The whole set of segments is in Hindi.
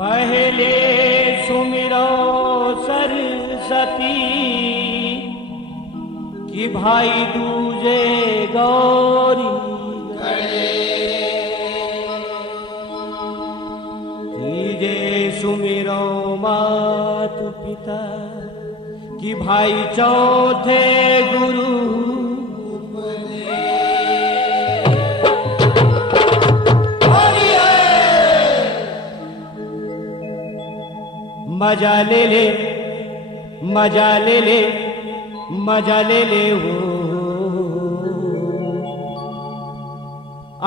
पहले सुमिरो सरस्वती कि भाई दूजे गौरी तीजे सुमिरो मातु पिता कि भाई चौथे गुरु मजा ले ले मजा ले ले मजा ले ले वो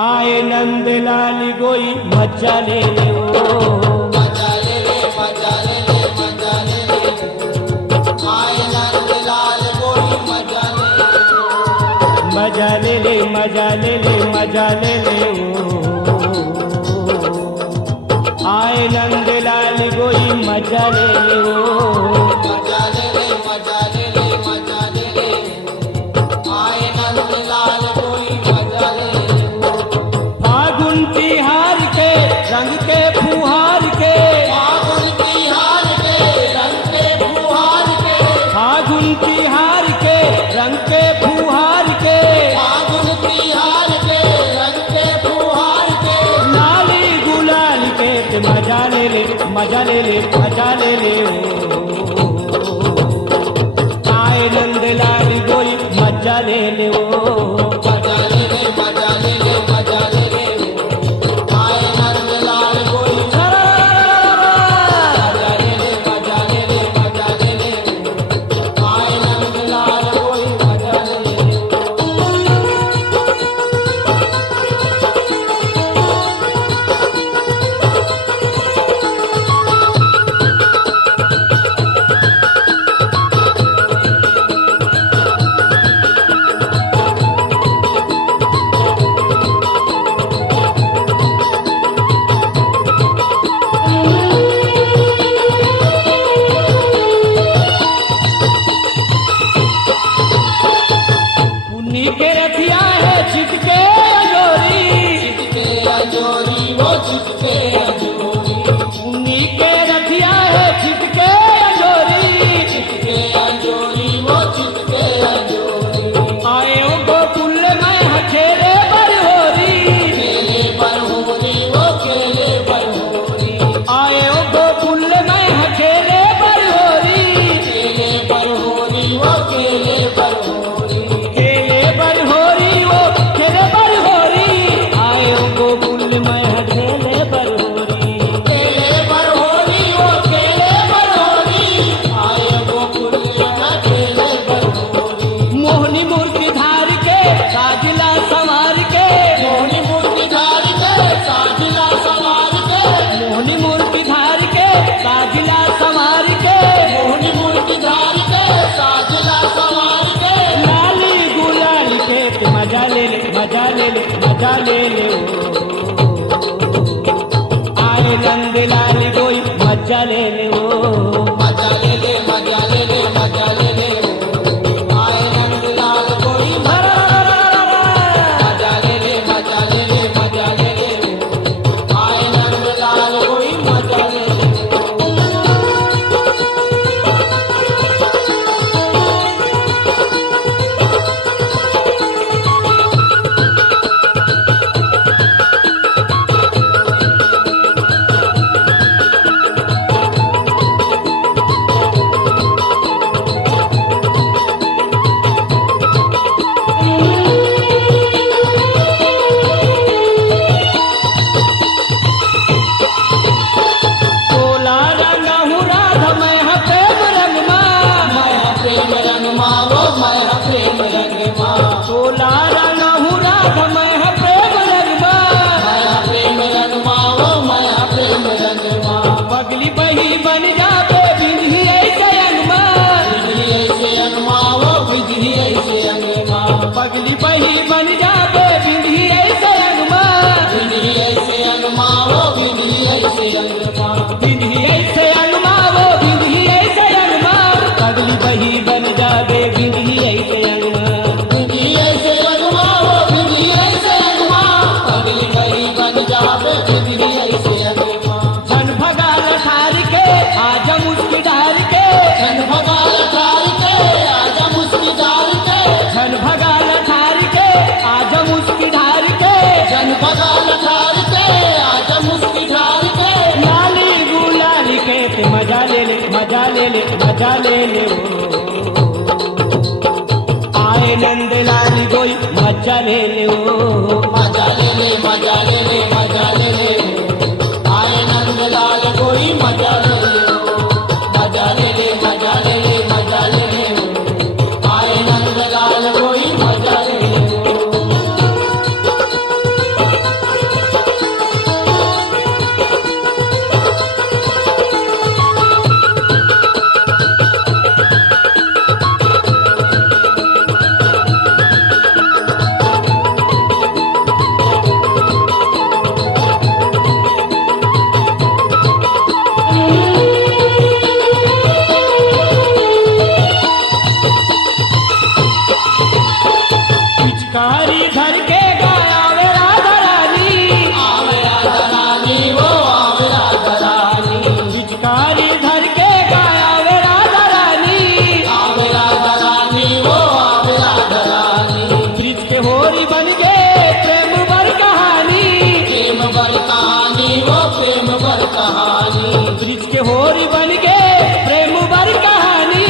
आए नंद लाल गोई मजा ले ले वो मजा ले ले मजा ले ले मजा ले ले आए नंद लाल गोई मजा ले ले मजा ले ले मजा ले ले मजा ले ले वो आए नंद लाल गोई मजा ले ले वो मजा ले ले मजा ले ले मजा ले ले आए नंद लाल गोई मजा ले ले फागुन तिहार के रंग के फुहार के फागुन तिहार के रंग के फुहार के फागुन तिहार के रंग के फुहार के फागुन तिहार के रंग के फुहार के लाली गुलाल के मजा ले ले मजा ले ले मजा ले ले आए नंद लाल गोई मजा ले ले मजा ले ले मजा ले ले मजा ले ले आए नंद लाल गोई मजा ले ले मजा ले ले मजा ले ले आए नंद लाल गोई मजा ले ले पुन्नी के रथिया है छिटके अजोरी चिटके अजोरी वो चिटके अजोरी पुन्नी के रथिया है छिटके अजोरी चिटके अजोरी वो चिटके अजोरी आए गोकुल में हथेरे पर होरी केले पर होरी वो केले पर होरी आए गोकुल में हथेरे पर होरी केले पर होरी वो केले पर होरी केले पर होरी वो तेरे पर होरी आए गोकुल में हथेरे पर होरी केले पर होरी वो केले पर होरी आए गोकुल में केले पर होरी मोहनी मूर्ति धार के साजिला संवार के मोहनी मूर्ति धार के साजिला सवार के मोहनी मूर्ति धार के साजिला संवार के मोहनी मूर्ति धार के साजिला सवार के लाली गुलाल के मजा ले ले मजा ले ले मजा ले ले आए नंद लाल गोई मजा ले ले मजा ले ले मजा ले ले मजा ले ले आए नंद लाल कोई मजा ले ले मजा ले ले मजा ले ले आए नंद लाल कोई मजा ले ले तोला रंगहु राधा मैं प्रेम रंग मैं प्रेम रंग मारो मैं प्रेम रंग माँ तोला रंगहु राधा मैं प्रेम रंग मैं प्रेम रंग मारो मैं प्रेम रंग माँ पगली बही बन जाते बिंदी ऐसे अंगमा बिजली ऐसे अनमाओ बिजली ऐसे अनमा पगली बही बन जाते बिंदी ऐसे अंगमा बिजली ऐसे अनमाओ बिजली ऐसे अनमा बिंदी ऐसे अंगमा वो बिंदी ऐसे अंगमा पगली बही बन जाते बिंदी ऐसे अंगमा बिजली ऐसे अनमा वो बिजली ऐसे अनमा अगली बड़ी बन जावे बिजली ऐसे अनमा धन भगा मजा ले ले ओ आए नंदलाल कोई मजा ले ले ओ मजा ले ले मजा ले ले मजा ले ले आए नंदलाल कोई मजा ले ले मजा ले ले मजा ले ले मजा ले ले आए नंदलाल कोई मजा ले ले पिचकारी धर के गाया वे राधा रानी आवे राधा रानी वो आवे राधा रानी पिचकारी धर के गाया वे राधा रानी आवे राधा रानी वो आवे राधा रानी ब्रिज के होरी बन गए प्रेम भर कहानी प्रेम भर कहानी वो प्रेम भर कहानी ब्रिज के होरी बन गए प्रेम भर कहानी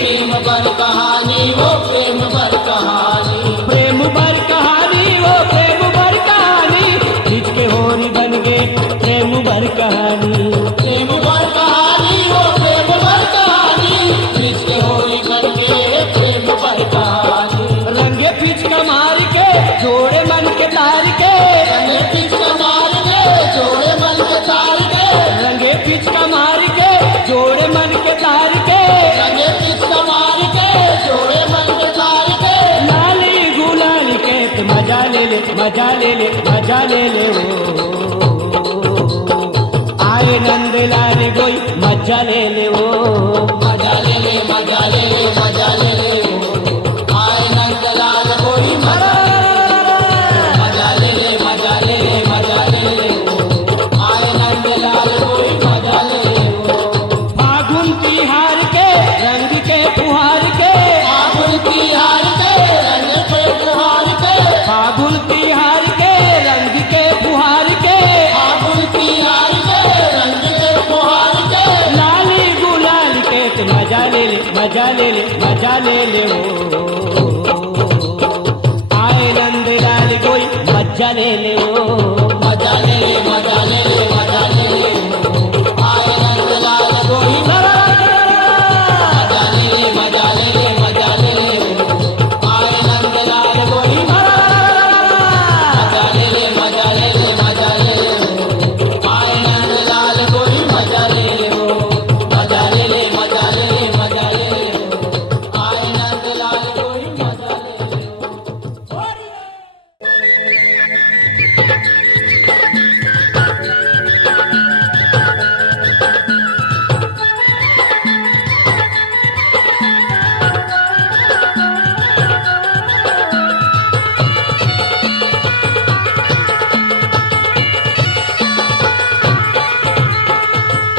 प्रेम भर कहानी वो प्रेम भर कहानी प्रेम भर कहानी वो प्रेम भर कहानी ब्रिज के होरी बन गए प्रेम भर कहानी प्रेम भर कहानी वो प्रेम भर कहानी जिसके होली बन के प्रेम भर कहानी रंगे पिचका मार के जोड़े मन के तार के रंगे पिचका मार के जोड़े मन के तार के रंगे पिचका मार के जोड़े मन के तार के रंगे पिचका मार के जोड़े मन के तार के लाली गुलाल के तो मजा ले ले मजा ले ले मजा ले ले ओ आए नंदलाल कोई मजा ले ले ओ मजा ले ले मजा ले ले मजा ले ले आए नंदलाल कोई मजा ले ले मजा ले ले मजा ले ले आए नंदलाल कोई मजा ले ले फागुन तिहार के रंग के फुहार के फागुन तिहार के रंग के फुहार के फागुन तिहार के रंग के फुहार के फागुन तिहार के रंग के फुहार के लाली गुलाल के तो मजा ले ले मजा ले ले मजा ले ले ओ आए नंदलाल कोई मजा ले ले ओ मजा ले ले मजा ले ले मजा ले ले आए नंदलाल कोई मजा ले ले मजा ले ले मजा ले ले आए नंदलाल कोई मजा ले ले मजा ले ले मजा ले ले आए नंदलाल कोई मजा ले ले मजा ले ले मजा ले ले मजा ले ले आए नंदलाल कोई मजा ले ले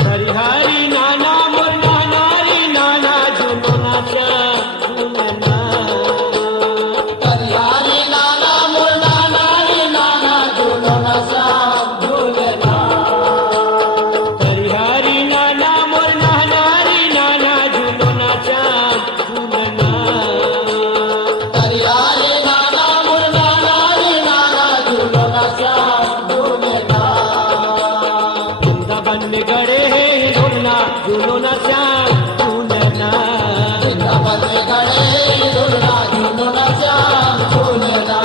हरिहरी नाना मुन्ना नारी नाना झूलो नाचा झूलना हरियारी नाना मुन्ना नारी नाना झूलो नशा झूलना हरिहरी नाना मुन्ना नारी नाना झूलो नाचा झूलना हरियारी नाना मुन्ना नारी नाना झूलो नशा झूलना वृंदावन में गड़े हैं झूलना झूलो नाचा झूलना वृंदावन में गड़े झूलना झूलो नशा झूलना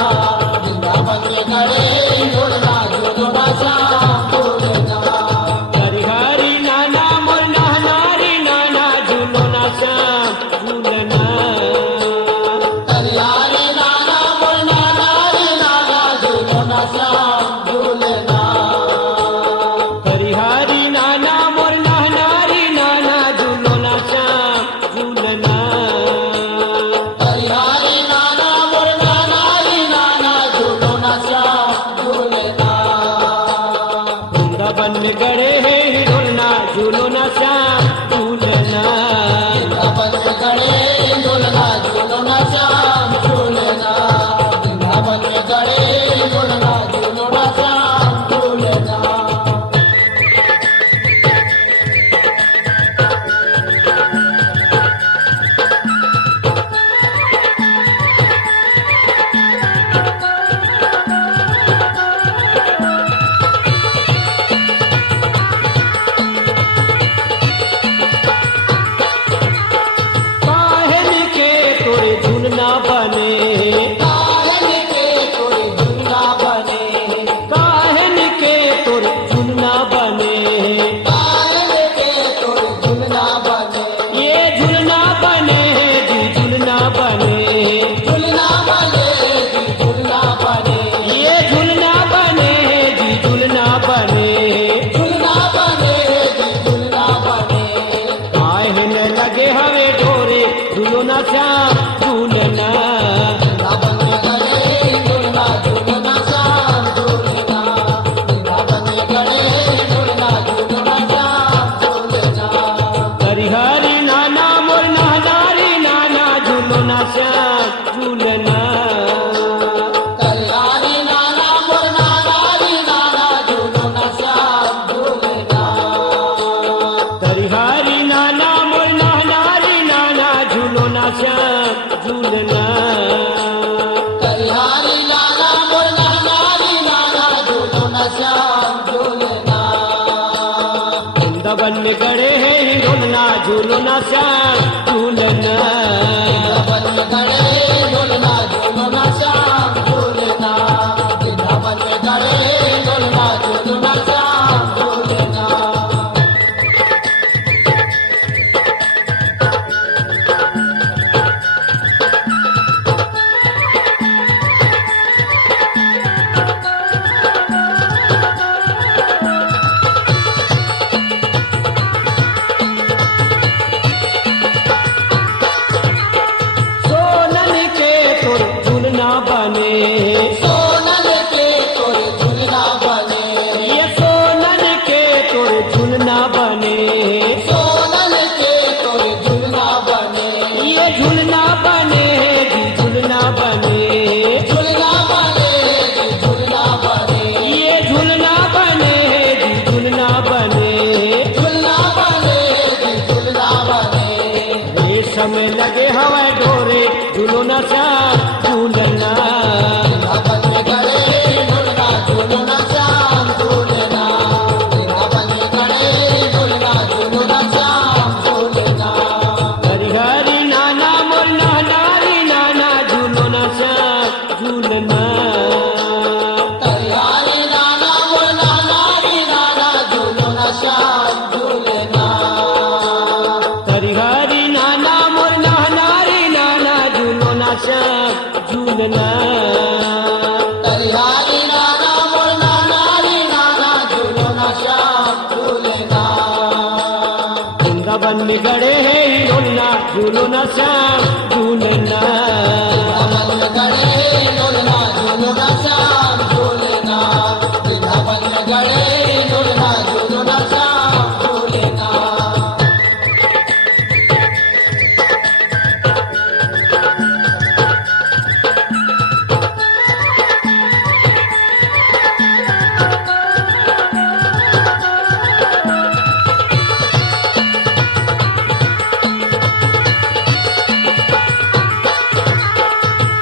वृंदावन में गड़े झूलना झूलो नशा झूलना हरिहरी नाना मुन्ना नारी नाना झूलो नाचा झूलना हरियारी नाना मुन्ना नारी नाना झूलो नशा झूलना हरिहरी नाना मुन्ना नारी नाना झूलो नाचा झूलना हरियारी नाना मुन्ना नारी नाना झूलो नशा झूलना वृंदावन में गड़े हैं झूलना झूलो नाचा झूलना वृंदावन में गड़े झूलना झूलो नशा झूलना वृंदावन में गड़े झूलना झूलो नशा झूलना बने झूलना बने जी झूलना बने काहे न लगे हवे डोरे झूलना श्याम झूलना वृंदावन में गए झूलना झूलना श्याम झूलना वृंदावन में गए झूलना झूलना श्याम झूलना हरिहरि नाना मोर नानारी नाना झूलना श्याम झूलना कल्याणी नाना मोर नानारी नाना झूलना श्याम झूलना हरिहरि नाना मोर नानारी नाना झूलना श्याम झूलना कल्याणी नाना मोर नानारी नाना झूलना श्याम झूलना वृंदावन में गड़े हैं हिंडोलना झूलना श्याम झूलना वृंदावन में गए झूलना झूलना श्याम झूलना वृंदावन में गए झूलना झूलना श्याम झूलना सोनन के तोर झूलना बने सोनल के तोर झूलना बने ये सोनन के तोर झूलना बने सोनल के तोर झूलना बने ये झूलना बने जी झूलना बने झूलना बने जी झूलना बने ये झूलना बने जी झूलना बने झूलना बने जी झूलना बने रेशम लगे हवाई डोरे झूलना श्याम झूलना वृंदावन में गए झूलना झूलना श्याम झूलना वृंदावन में गए झूलना झूलना श्याम झूलना हरिहरि नाना मोर नानारी नाना झूलना श्याम झूलना कल्याणी नाना मोर नानारी नाना झूलना श्याम झूलना हरिहरि नाना मोर नानारी नाना झूलना श्याम झूलना कल्याणी नाना मोर नानारी नाना झूलना श्याम झूलना वृंदावन में गड़े हैं हिंडोलना झूलना श्याम झूलना वृंदावन में गए झूलना झूलना श्याम झूलना वृंदावन में गए झूलना झूलना श्याम झूलना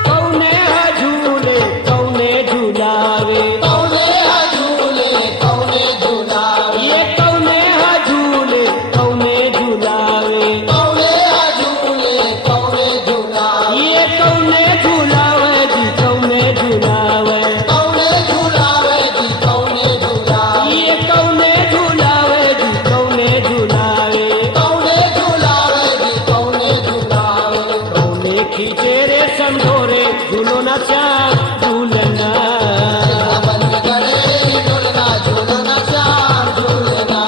कौने झूले कौने झूलावे कौने झूले कौने झूलावे ये कौने झूले कौने झूलावे कौने झूले कौने झूलावे ये कौने झूलावे जी कौने झूलावे कौने झूलावे जी कौने झूलावे ये कौने झूलावे जी कौने झूलावे कौने झूलावे जी कौने झूलावे कौने खींचे रे संडोरे झूलना श्याम झूलना वृंदावन में गए झूलना झूलना श्याम झूलना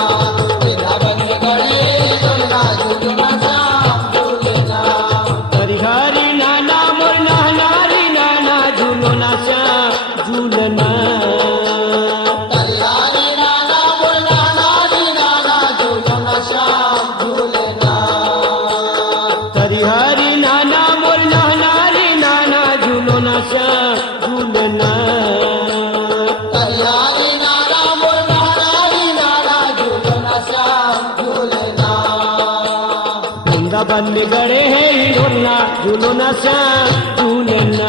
वृंदावन में गए झूलना झूलना श्याम झूलना हरिहरि नाना मोर नानारी नाना झूलना श्याम झूलना कल्याणी नाना मोर नानारी नाना झूलना श्याम झूलना हरिहरि नाना मोर नानारी नाना झूलना श्याम झूलना कल्याणी नाना मोर नानारी नाना झूलना श्याम झूलना वृंदावन में गड़े हैं हिंडोलना झूलना श्याम झूलना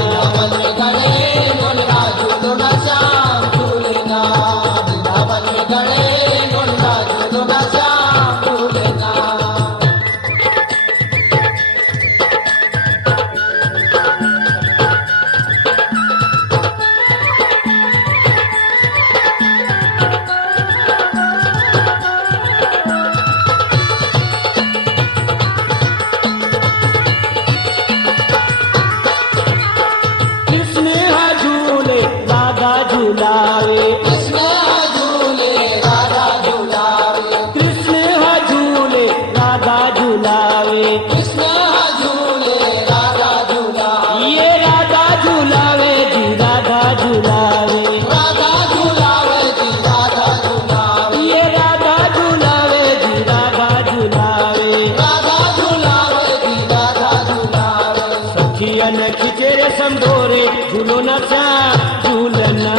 वृंदावन में गए झूलना झूलना श्याम झूलना वृंदावन में गए झूलना झूलना श्याम झूलना कृष्ण झूले राधा झूलावे कृष्ण समझो रे झूलना श्याम झूलना।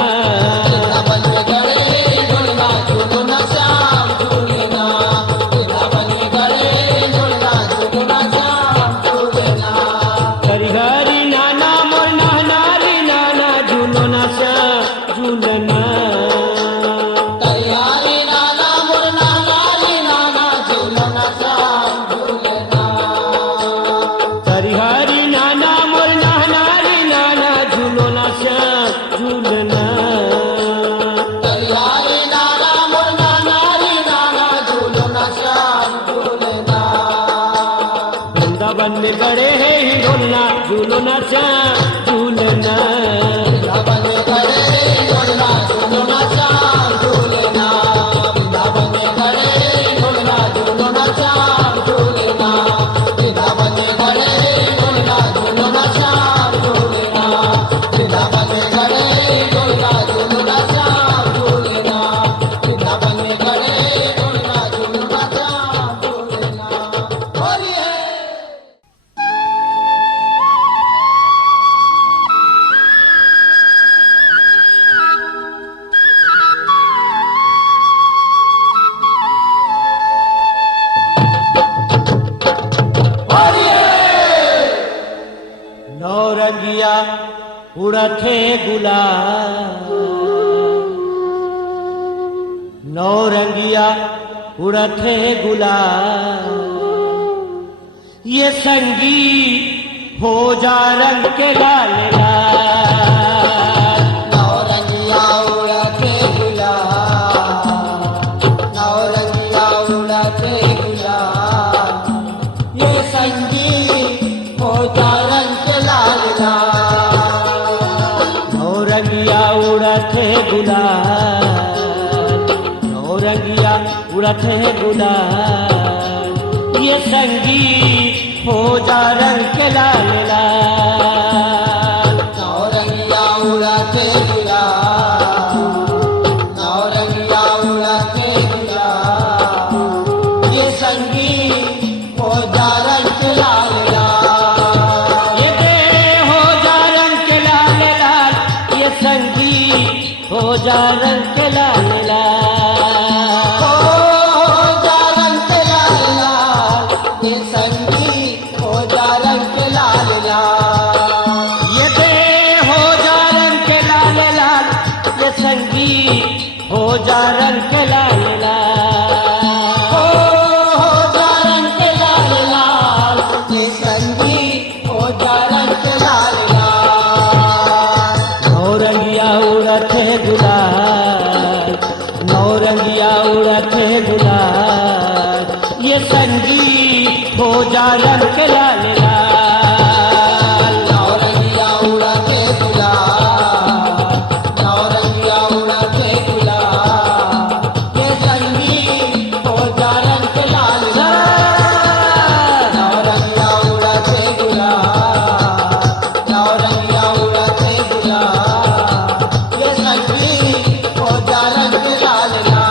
वृंदावन में गड़े झूलना झूलना श्याम झूलना, वृंदावन में गड़े झूलना झूलना श्याम झूलना। हरि हरि नाना मोर नारी नाना झूलना श्याम झूलना। तैयारी नाना मुरना नारी नाना झूलना श्याम झूलना। हरि हरि नाना मोर नारी नाना झूलना श्याम झूलना। तैयारी नाना मुरना नारी नाना झूलना श्याम झूलना। वृंदावन में बड़े हैं हिंडोलना झूलना श्याम झूलना। वृंदावन में गड़े झूलना झूलना श्याम झूलना, वृंदावन में गड़े झूलना झूलना श्याम झूलना, वृंदावन में गड़े झूलना झूलना श्याम झूलना, वृंदावन में गड़े झूलना झूलना श्याम झूलना, वृंदावन में गड़े झूलना झूलना श्याम झूलना। बोलिए नौरंगिया उड़थे गुलाल, नौरंगिया उड़थे गुलाल। ये संगी हो जा रंग के लाल लाल। नौरंगिया उड़ते गुलाल, नौरंगिया उड़ते गुलाल। ये संगी हो जा रंग लाल लाल। नौरंगिया उड़थे गुलाल, नौरंगिया उड़थे गुलाल। ये संगी हो जा रंग के लाल लाल। नौरंगिया उड़ते गुलाल, नौरंगिया उड़ते गुलाल। ये संगी हो जा रंग लाल लाल। ये दे हो जा रंग के लाल लाल। ये संगी हो जा रंग के लाल लाल। हो जा रंग लाल लाल, ये संगी हो जा रंग लाल लाल। ये दे हो जा रंग के लाल लाल। ये संगी हो जा रंग के लाल लाल। हो जा रंग लाल लाल, ये संगी हो जा रंग लाल लाल। नौरंगिया उड़थे गुलाल, नौरंगिया उड़थे गुलाल। ये संगी हो जा रंग के लाल लाल। नौरंगिया उड़ते गुलाल, नौरंगिया उड़ते गुलाल। ये संगी हो जा रंग लाल लाल। नौरंगिया उड़ते गुलाल, नौरंगिया उड़ते गुलाल। ये संगी हो जा रंग लाल लाल।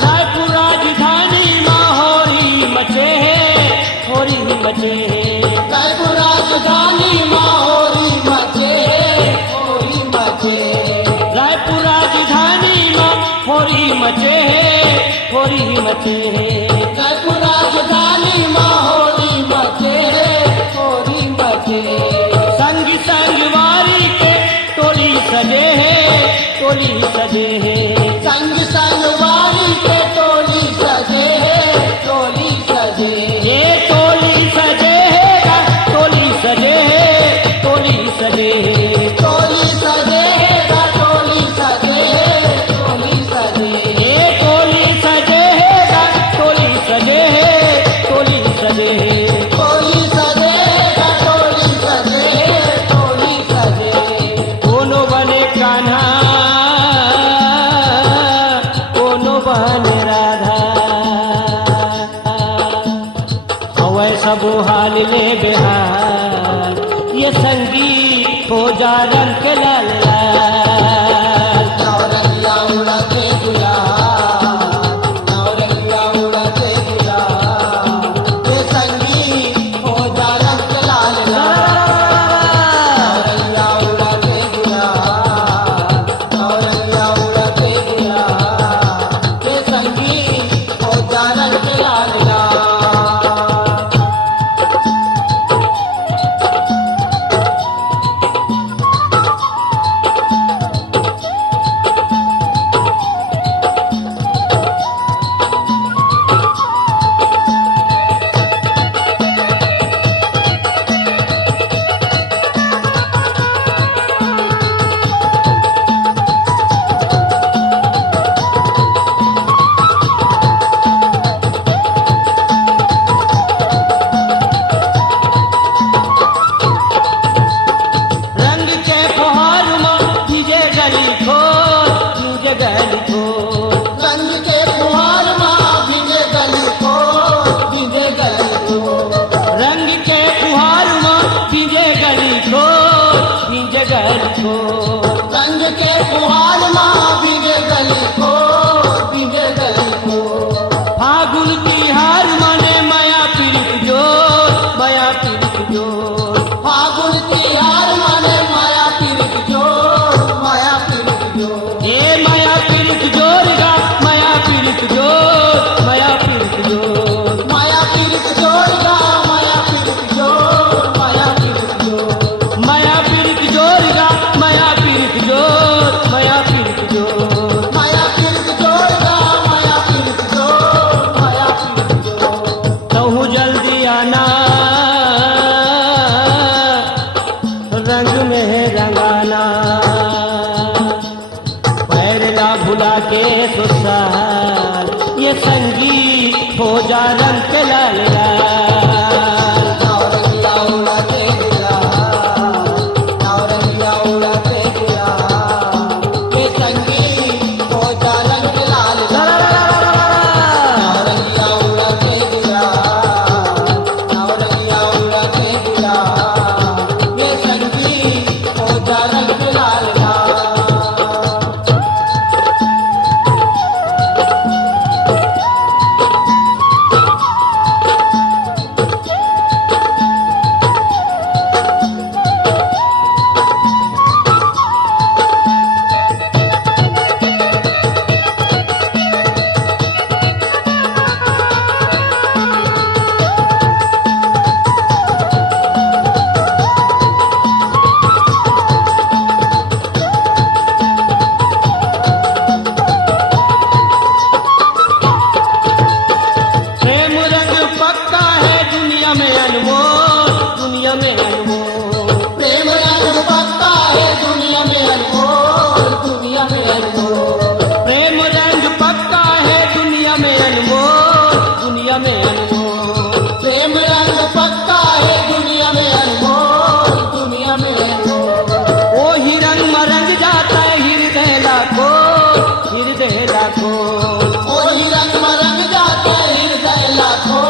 रायपुर राजधानी में होरी मचे है, होरी मचे है। रायपुर राजधानी माहौरी मचे, होरी मचे। रायपुर राजधानी में होरी मचे है, होरी मचे है। रायपुर राजधानी माहौरी मचे, होरी मचे। संग संग वारी के टोली सजे है, टोली सजे है। संग संग वारी के टोली सजे, टोली सजे। ये टोली सजे है, टोली सजे है, टोली सजे है। टोली सजे, टोली सजे, टोली सजे। ये टोली सजे है, ये संगीत हो जा रंग के लाल लाल। नौरंगिया उड़ते गुलाल, नौरंगिया उड़ते गुलाल, ये संगीत हो जा रंग लाल लाल। नौरंगिया उड़ते गुलाल, नौरंगिया उड़ते गुलाल, ये संगीत हो जा रंग लाल लाल। रंग के फुहार में भीजे गली खोर, भीजे गली खोर। रंग के फुहार माँ भीगे गली को, भीगे गली को। रंग के फुहार में भीजे गली खोर, भीजे गली खोर। रंग के फुहार माँ भीगे गली को, भीगे गली को। फागुन की हार माने माया पीरित जोर, माया पीरित जोर। फागुन की हार माने माया पीरित जोर, माया पीरित जोर। ए माया पीरित जोर गा, माया पीरित जोर, माया पीरित जोर। माया पीरित जोर गा, माया पीरित जोर, माया पीरित जोर। माया पीरित जोर गा, माया पीरित जोर, माया पीरित जोर। माया पीरित जोर गा, माया पीरित जोर, माया पीरित जोर। कहूँ जल्दी आना, रंग में रंगाना। पैरला भुला के सुसार, ये संगीत हो जा रंग के लाल लाल। नौरंगिया उड़ते गुलाल, नौरंगिया उड़ते गुलाल, ये संगीत हो जा रंग लाल लाल। नौरंगिया उड़ते गुलाल, नौरंगिया उड़ते गुलाल, ये संगीत हो जा रंग लाल लाल। प्रेम रंग पक्का है दुनिया में अनमोल, दुनिया में अनमोल। प्रेम रंग पक्का है दुनिया में अनमोल, दुनिया में अनमोल। प्रेम रंग पक्का है दुनिया में अनमोल, दुनिया में अनमोल। प्रेम रंग पक्का है दुनिया में अनमोल, दुनिया में अनमोल। ओ ही रंग में रंग जाता है हृदय लाखों, हृदय लाखों। ओ ही रंग में रंग जाता है हृदय लाखों,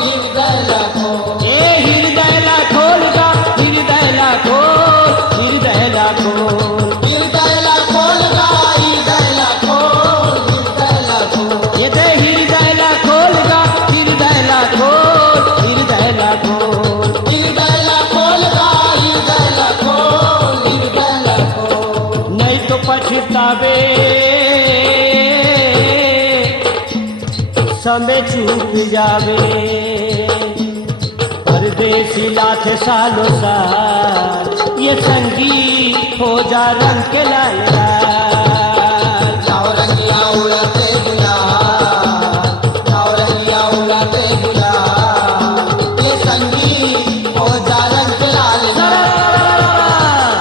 हृदय लाखों। ए हृदय लाखों लगा, हृदय लाखों, हृदय लाखों। हृदय लाखों लगा, हृदय लाखों, हृदय लाखों। ये दे हृदय लाखों लगा, हृदय लाखों, हृदय लाखों। हृदय लाखों लगा, हृदय लाखों, हृदय लाखों। नहीं तो पछतावे, समय चूक जावे। परदेसी लाख सालों साल, ये संगीत हो जा रंग के लाल लाल। नौरंगिया उड़ते गुलाल, नौरंगिया उड़ते गुलाल, ये संगीत हो जा रंग लाल लाल।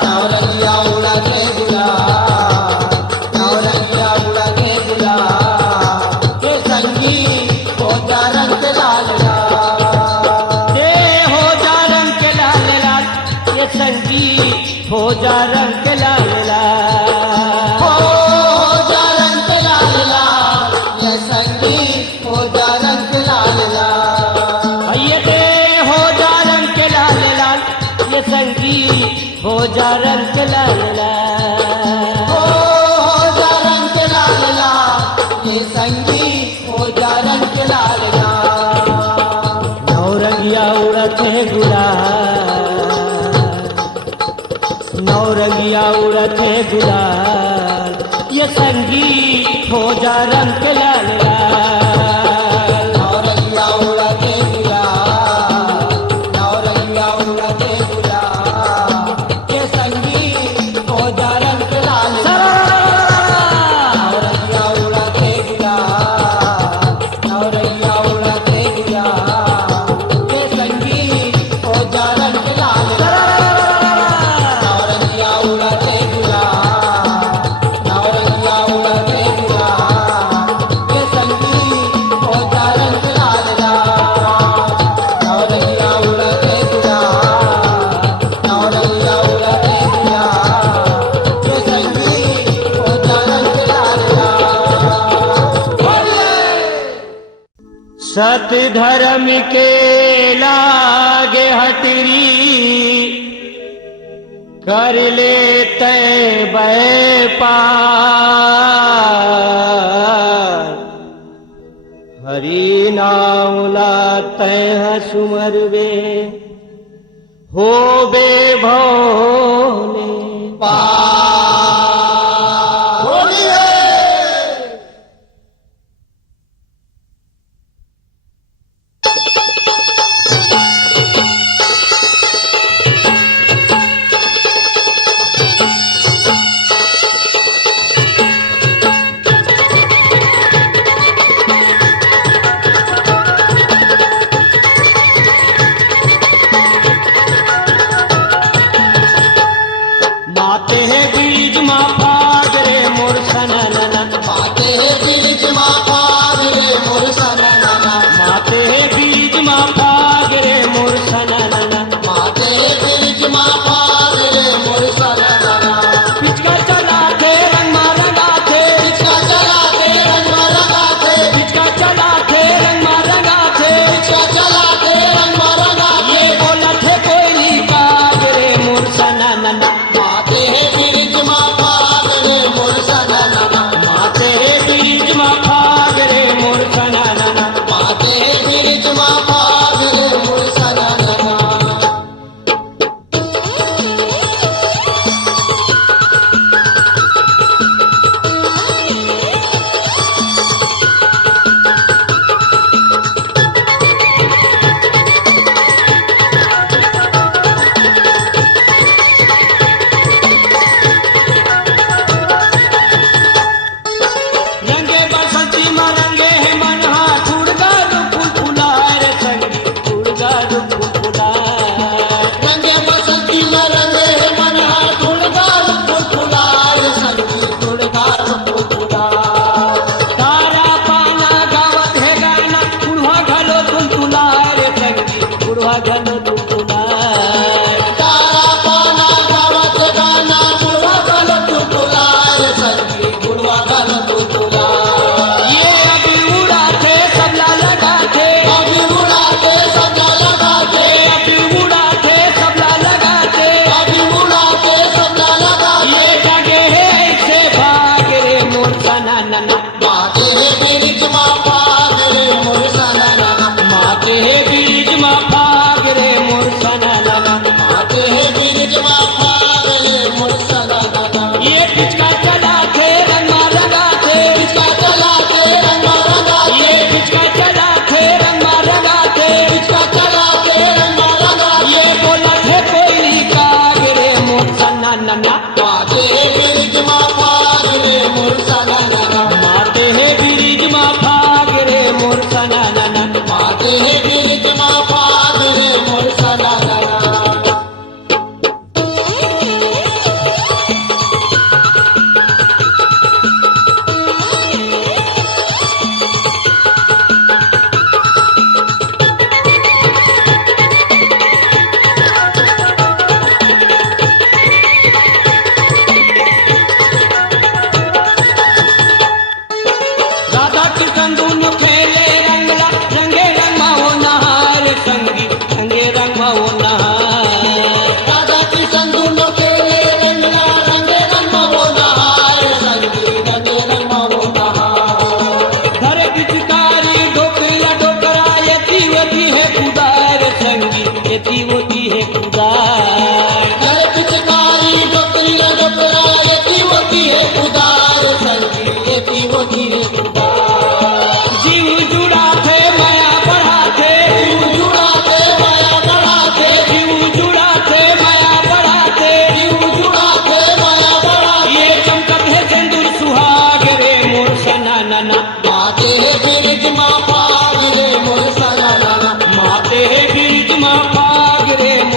नौरंगिया उड़ते गुलाल, नौरंगिया उड़ते गुलाल, ये संगीत हो जा रंग लाल लाल। ये हो जा रंग के लाल लाल, ये संगीत हो जा रंग के लाल लाल। हो हो जा रंग लाल लाल। हो जा रंग लाल लाल, ये संगी हो जा रंग लाल लाल। नौरंगिया उड़त है गुलाल, नौरंगिया उड़त है गुलाल, ये संगी हो जा रंग लाल लाल। नौरंगिया उड़ते गुलाल, नौरंगिया उड़ते गुलाल, ये संगी हो जा रंग लाल लाल। नौरंगिया उड़ते गुलाल, नौरंगिया उड़ते गुलाल, ये संगी हो जा रंग लाल लाल। नौरंगिया उड़ते गुलाल, नौरंगिया उड़ते गुलाल, ये संगी हो जा रंग लाल लाल। नौरंगिया उड़ते गुलाल, नौरंगिया उड़ते गुलाल, ये संगी हो जा रंग लाल लाल। सत धर्म के लागे हटरी, कर ले तय व्यापार। हरि नाम लाते हैं सुमरवे, हो बे भोले। बोलिए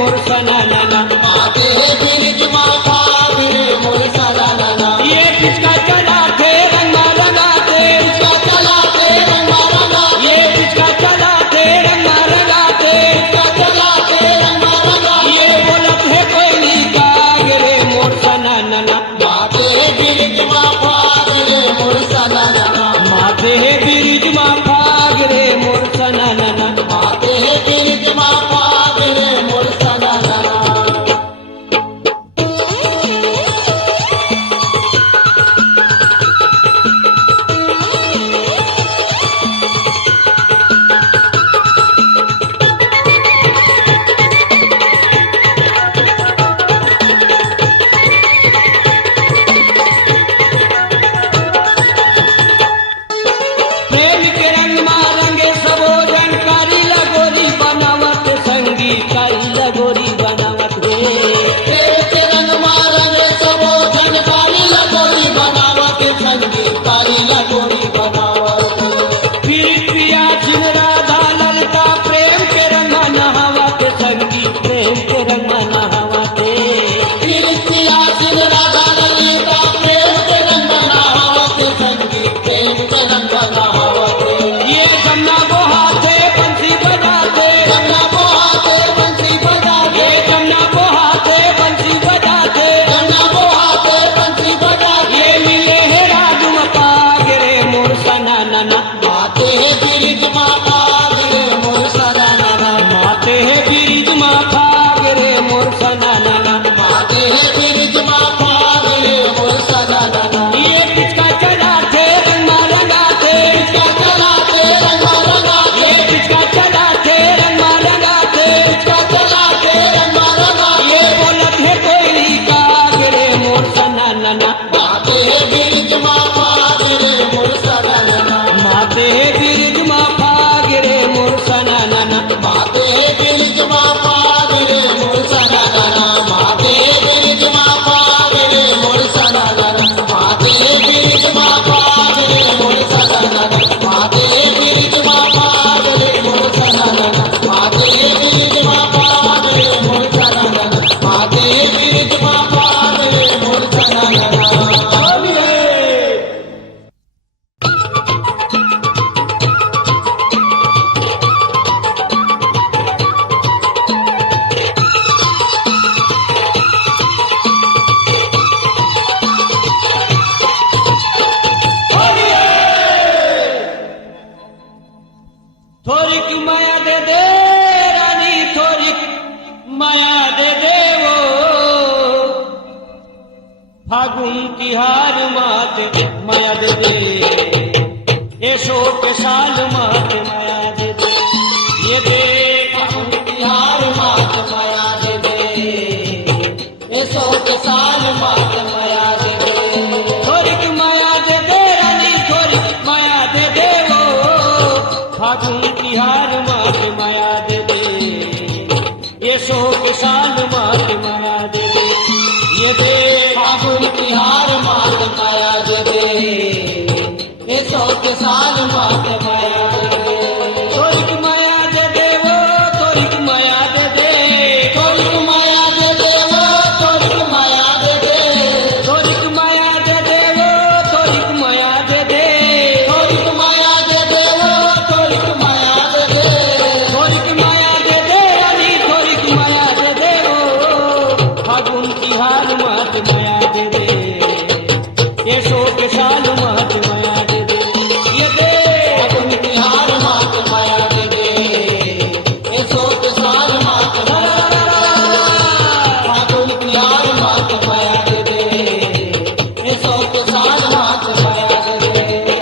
मोर सनाना माते बिरज माता रे मोर सनाना ये पिचका चला थे रंगा रंगाते पिचका चला थे रंगा रंगाते ये पिचका चला थे रंगा रंगाते पिचका चला थे रंगा रंगाते ये बोलत है कोई काग रे मोर सनाना माते बिरज माता रे मोर सनाना माथे बिरिज मा भाग रे मोर सनाना माते बिरज माता रे मोर सनाना प्रेम के रंग मा रंगे सबो जानकारी लगोरी बनावत संगी कारी लगोरी बनावत रे के रंग मारंगे सबो धनकारी लगोरी बनावत संगीतकारी लगोरी बनावत पीर पिया छिन राधा ललता प्रेम के रंग मा नहावत संगी प्रेम के रंग मा नहावत प्रीतिया सिंह राधा ललिता प्रेम के रंग बनावत संगीत प्रेम के रंग बनावत ये जमुना बोहाते बंसी बजाते गंगा बोहाते बंसी बजाते ये जमुना बोहाते बंसी बजाते गंगा बोहाते बंसी बजाते ये मिले है राजू पाग रे मोर सनाना माते बिरज माता रे मोर सनाना माते है बिरिज मा भाग रे मोर सनाना माते बिरज माता रे मोर सनाना ये पिचका चला थे रंगा रंगाते पिचका चला थे रंगा रंगाते ये पिचका चला थे रंगा रंगाते पिचका चला थे रंगा रंगाते ये बोलत है कोई काग रे मोर सनाना माते बिरज माता रे मोर सनाना माते बिरिज मा भाग रे मोर सनाना माते बिरज माता रे मोर सनाना माते बिरज माता रे मोर सनाना माते बिरज माता रे मोर सनाना माते बिरज माता रे मोर सनाना माते बिरज माता रे मोर सनाना माते बिरज माता रे मोर सनाना थोरिक माया दे दे रानी थोरिक माया दे दे वो फागुन की हार मात माया दे दे ये शोक साल मात माया दे दे ये दे बिहार मात माया दे दे ऐसो के साल मात माया दे दे थोरिक माया दे दे रानी थोरिक माया दे दे वो फागुन की हार मात माया दे दे ये शोक साल मात माया दे दे ये दे फागुन बिहार मात माया दे दे ऐसो के साल मात माया दे दे थोरिक माया दे दे वो थोरिक माया दे दे थोरिक माया दे दे वो थोरिक माया दे दे थोरिक माया दे दे वो थोरिक माया दे दे थोरिक माया दे दे वो थोरिक माया दे दे थोरिक माया दे दे रानी थोरिक माया दे दे वो फागुन की हार मात माया दे दे ये शोक साल मात माया दे दे ये दे फागुन बिहार मात माया दे दे ऐसो के साल मात माया दे दे फागुन बिहार मात माया दे दे ऐसो के साल मात माया दे दे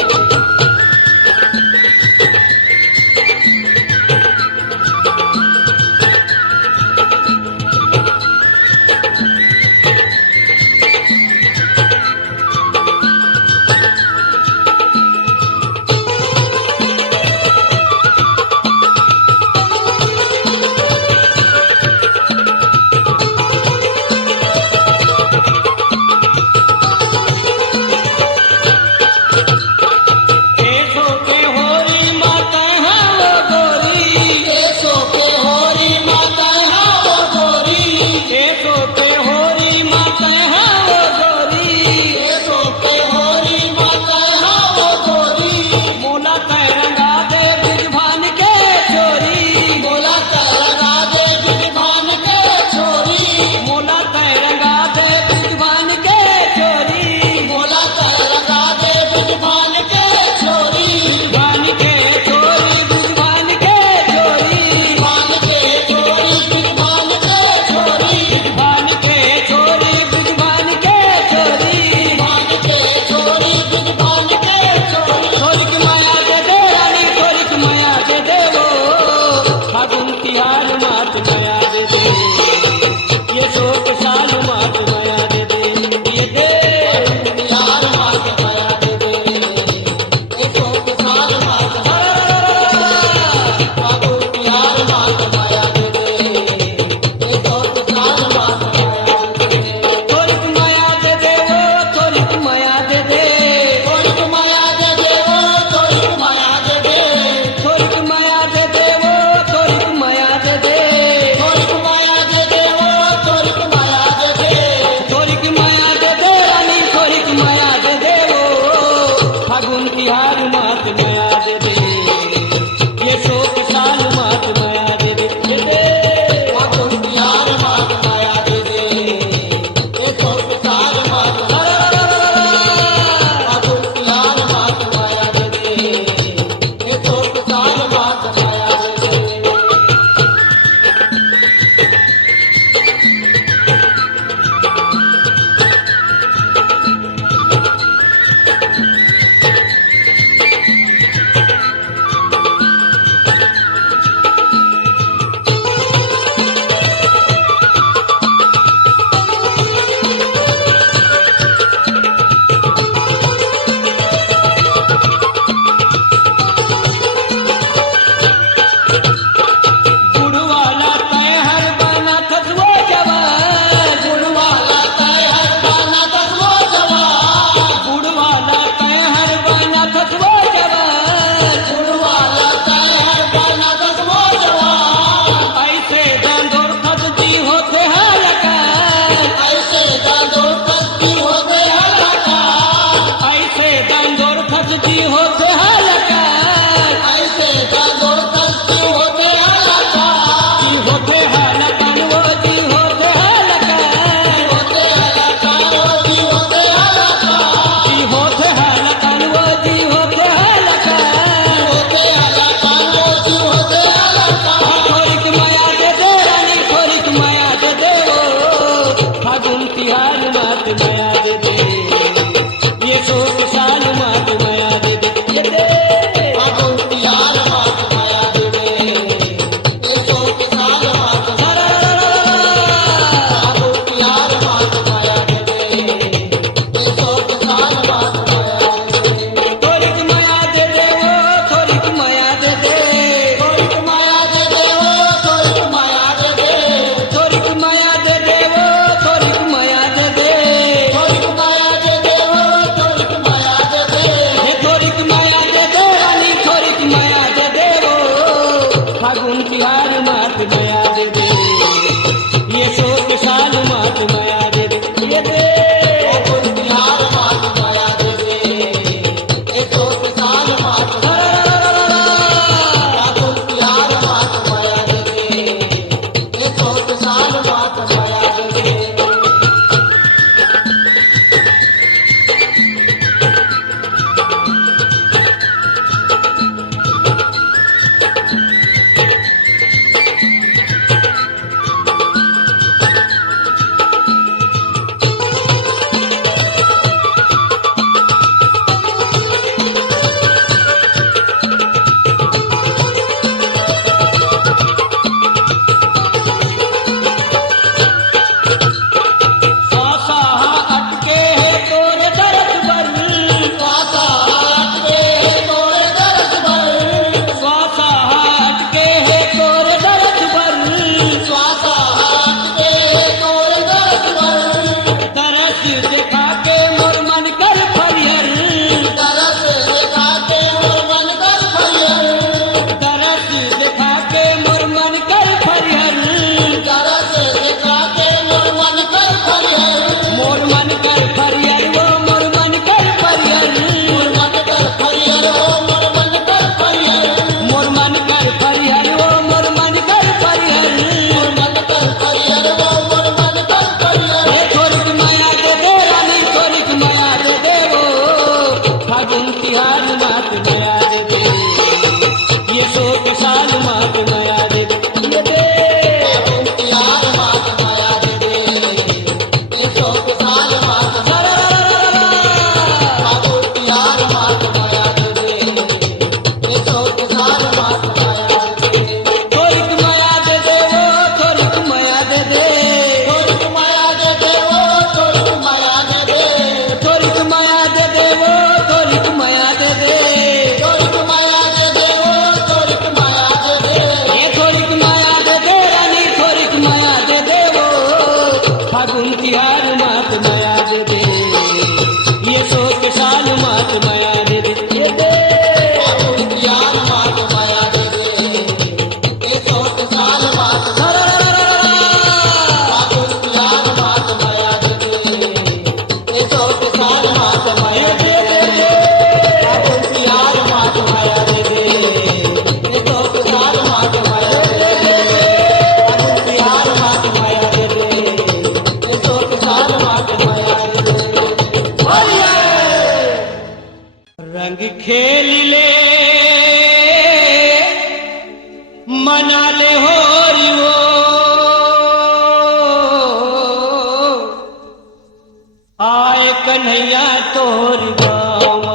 कन्हैया तोर गावा।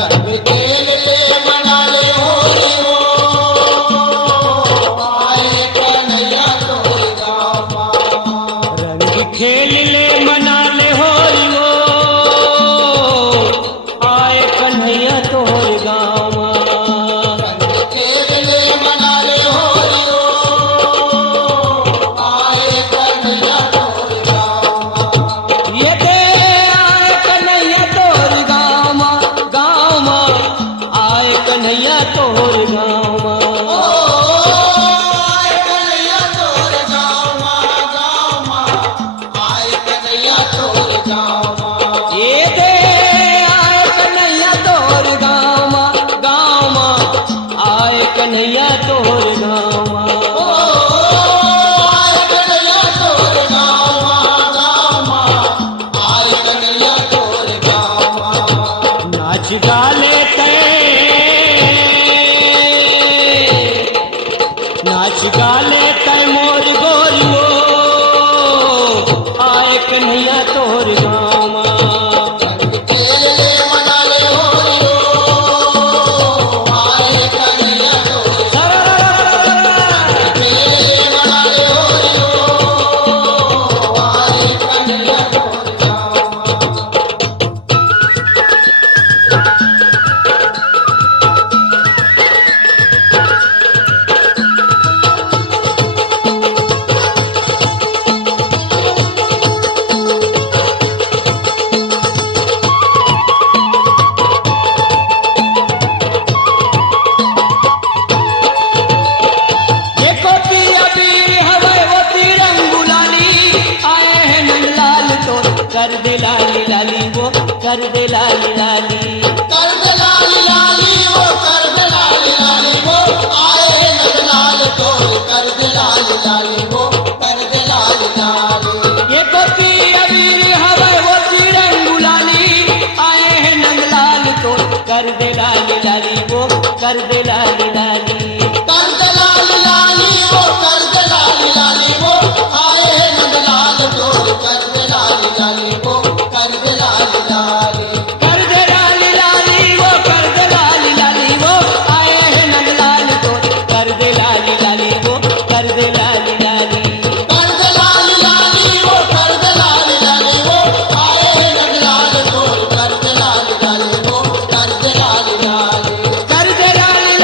रंग खेल ले मना ले होली हो, आए कन्हैया तोर गावा। रंग खेल ले मना ले होली हो, आए कन्हैया तोर गावा। रंग खेल ले मना ले होली हो, आए कन्हैया तोर गावा। ये दे आए कन्हैया तोर गावा, गावा आए कन्हैया तोर गावा। आए कन्हैया तोर गावा, गावा, आए कन्हैया तोर गावा। ये दे आए कन्हैया तोर गावा, गावा आए कन्हैया तोर गावा। आए कन्हैया तोर गावा, गावा, आए कन्हैया तोर गावा। नाच गाले ते, नाच गाले ते मोर गोरियो, आए कन्हैया तोर गावा। रंग खेल ले मना ले होली हो, आए कन्हैया तोर खेल ले मना ले होली हो, आए कन्हैया तोर गावा। देखो पिया पीर हवे वो तिरंग गुलाली, आए हैं नंदलाल तोर कर दे लाली लाली, वो कर दे लाली लाली। कर दे लाली लाली वो, कर दे लाली लाली वो, आए हैं नंदलाल तोर कर दे लाली लाली वो, कर दे लाली लाली। ये तो पिया पीर हवे वो तिरंग गुलाली, आए हैं नंदलाल तोर कर दे लाली लाली, वो कर दे लाली लाली। कर दे लाली लाली वो, कर दे लाली लाली वो, आए हैं नंदलाल तोर कर दे लाली लाली वो, कर दे लाली लाली। कर दे लाली लाली वो, कर दे लाली लाली वो, आए हैं नंदलाल तोर कर दे लाली लाली, वो कर दे लाली लाली। कर दे लाली लाली वो, कर दे लाली लाली वो, आए हैं नंदलाल तोर कर दे लाली लाली वो, कर दे लाली लाली। कर दे लाली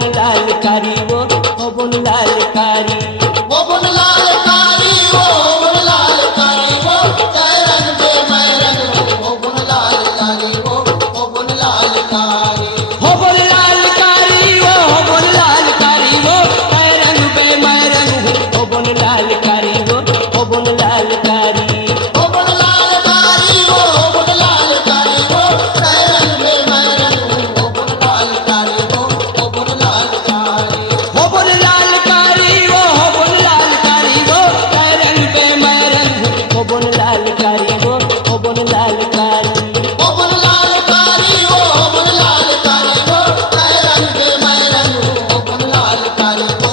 बोन लाल कारी वो हो बोन लाल कारी वो बुन लाल कारी वो बुन लाल कारी वो कह रंग पे मैं रंग वो बुन लाल कारी वो बुन लाल कारी हो बोन लाल कारी वो हो बोन लाल कारी वो कह रंग पे मैं रंग हो बोन लाल कारी वो हो बोन लाल कारी वो बुन लाल कारी वो बुन लाल कारी वो कह रंग पे मैं रंग वो बुन लाल कारी वो बुन लाल कारी हो बोन लाल कारी वो हो बोन लाल कारी वो कह रंग पे मैं रंग हो बोन लाल कारी वो हो बोन लाल कारी वो बुन लाल कारी वो बुन लाल कारी वो कह रंग पे मैं रंग वो बुन लाल कारी वो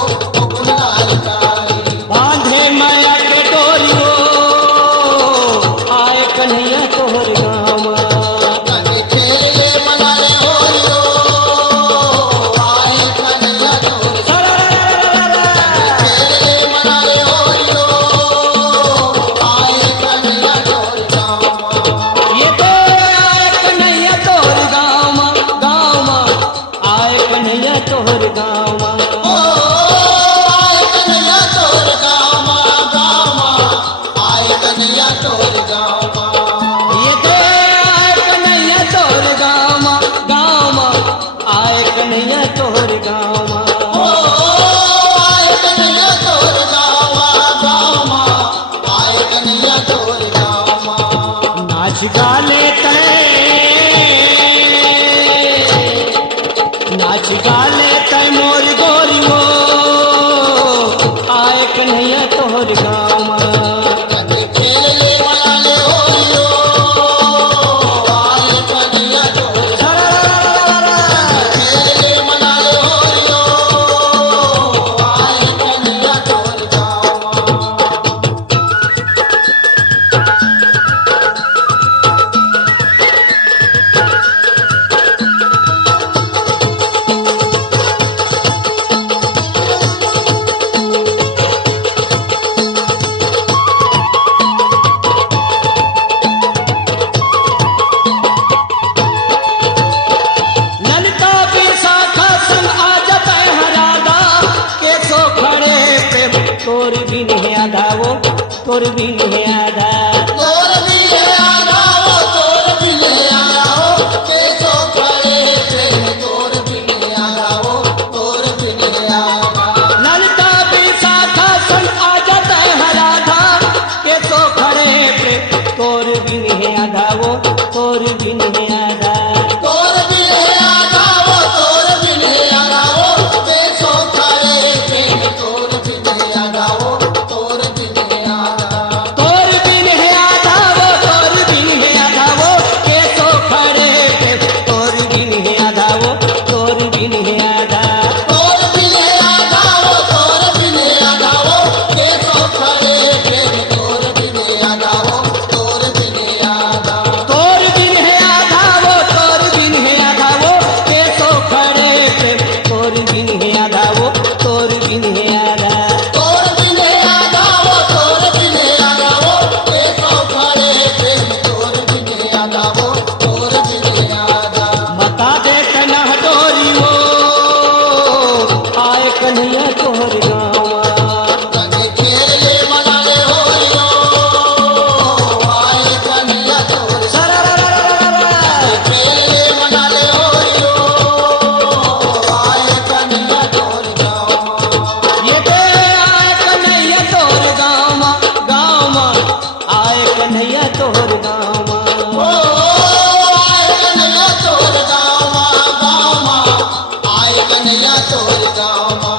बुन लाल कारी बांधे माया के डोरियो आए कन्हैया तोहर गामा कने खेले मनाले होरियो आए कन्हैया तोर खेले मनाले होरियो आए कन्हैया तोर जामा ये तो आए कन्हैया तोहर गामा गामा आए कन्हैया तोहर गामा ओ आए कन्हैया तोर गामा गामा आए कन्हैया तोर गामा ये तो आए कन्हैया तोहर गामा गामा आए कन्हैया तोहर गामा ओ आए कन्हैया तोर गामा गामा आए कन्हैया तोर गामा नाच गाले तय नाच गाले तय मोर गोरियो आए कन्हैया तोहर गामा कने खेले मनाले होरियो आए कन्हैया तोर खेले मनाले होरियो आए कन्हैया तोर गामा ललिता विशाखा संग आज तय हरादा के सो खड़े पे तोर बिन है आधा वो तोर बिन है आधा तोर भी है आगा वो तोर भी ले आगा वो केसो खड़े पे तोर भी ले आगा वो तोर भी ले आगा ललिता विशाखा संग आज तय हरादा के सो खड़े पे तोर बिन है आधा वो तोर बिन है आधा तोर भी ले आगा वो तोर भी ले आगा वो केसो खड़े पे तोर भी ले आगा वो तोर भी ले आगा तोर बिन है आधा वो तोर बिन है आधा वो के सो खड़े पे तोर बिन है आधा वो तोर बिन है आधा तोर भी ले आगा वो तोर भी ले आगा वो केसो खड़े पे तोर भी ले आगा वो तोर भी ले आगा तोर बिन है आधा वो तोर बिन है आधा वो के सो खड़े पे तोर बिन है आधा वो तोर बिन है आधा तोर भी ले आगा वो तोर भी ले आगा वो केसो खड़े पे तोर भी ले आगा वो तोर भी ले आगा मता दे कन्हा डोरी वो आए कन्हैया तोहर गावा कने खेले मनाले होरियो आए कन्हैया तोर खेले मनाले होरियो आए कन्हैया तोर गामा ये तो आए कन्हैया तोहर गावा गावा आए कन्हैया तोहर गावा ओ आए कन्हैया तोर गामा गामा आए कन्हैया तोर गामा